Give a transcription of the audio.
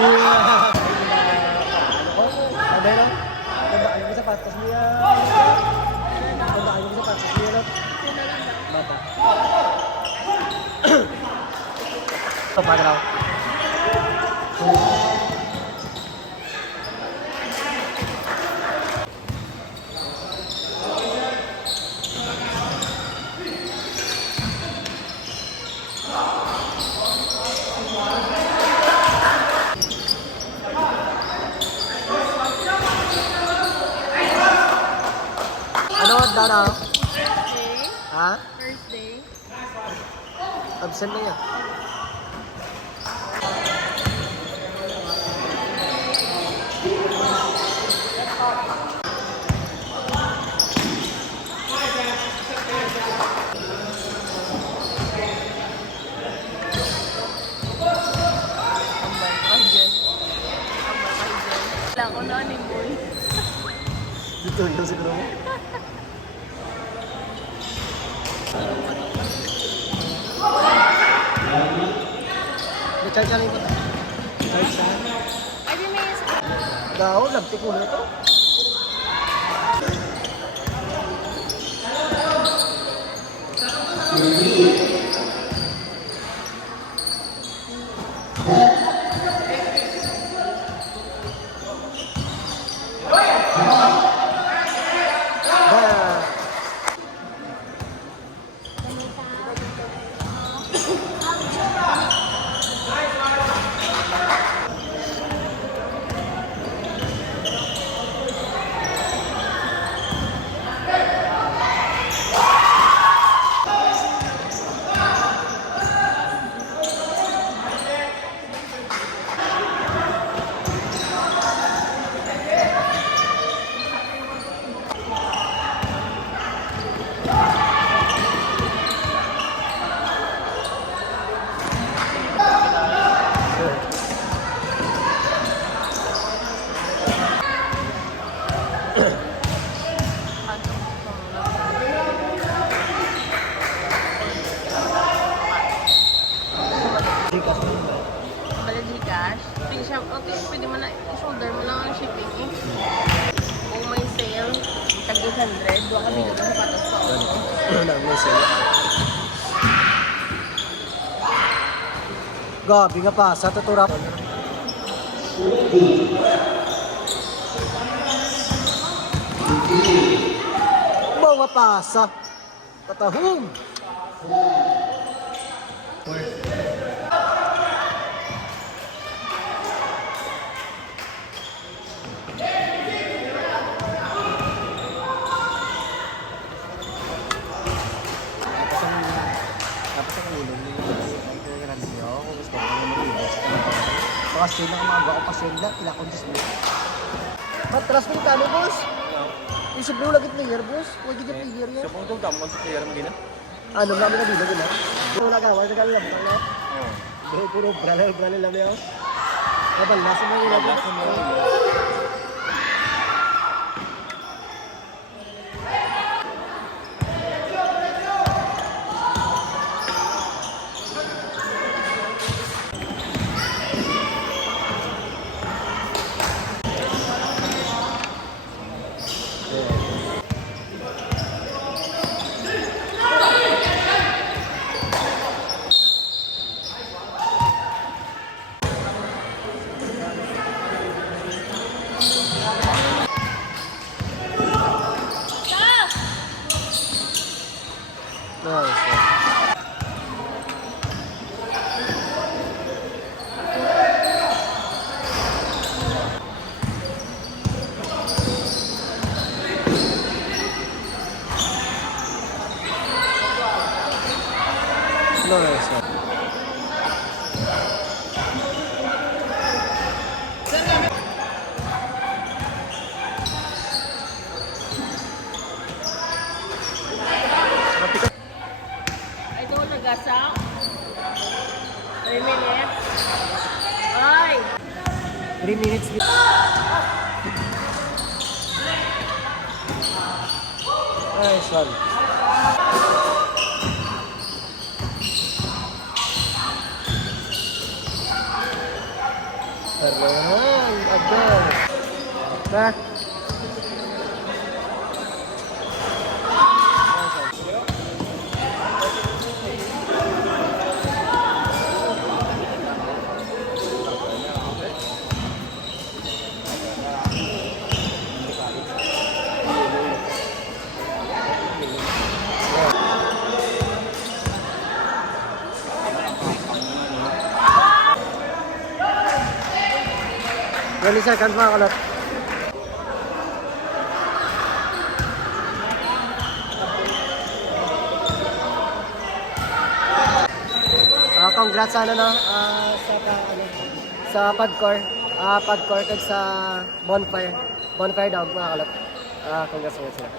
Ano na? Tandaan mo sa patas niya. Tandaan mo sa patas niya. Bata. Ito pa daw. Ano daw? Thursday. Ha? Thursday. Absent na yan. Ambay ka dyan. Wala ko na ni Boy. Dito yun siguro mo. Charge-charge mo ito. Charge-charge. Ay, di may isa. Daw, nagtik mo na ito. Bala Gcash. Pwede siya, okay, pwede mo na, i-shoulder mo na ang shipping eh. Kung may sale, tag 200, doon ka bilog ng sapatos ko. Wala mo sa'yo. Gabi nga pa, sa tuturap. Mga pasa. Tatahong. Tapos ang ulo niyo. Kung gusto ko naman mag-ibig. Baka sila ang mga ako pa sila. Ilakon sa sila. Matras mo kano, boss? Isip mo lagit na year, boss. Pwede ka player yan. Siya pong itong damon sa player mo gina? Ano namin na bilog na? Puro nagawa sa kanila. Oo. Puro brala lang yan. Kabalasan mo yung lagit. Nice. Ay, doon nagasak. 3 minutes. Ay! 3 minutes. Nice one. Aray, agad. Ha? Really seconds mga kalot. Congrats sa ano no, sa Pagcor. Pagcor kag sa Bonfire. Bonfire daw mga kalot. Congrats sila.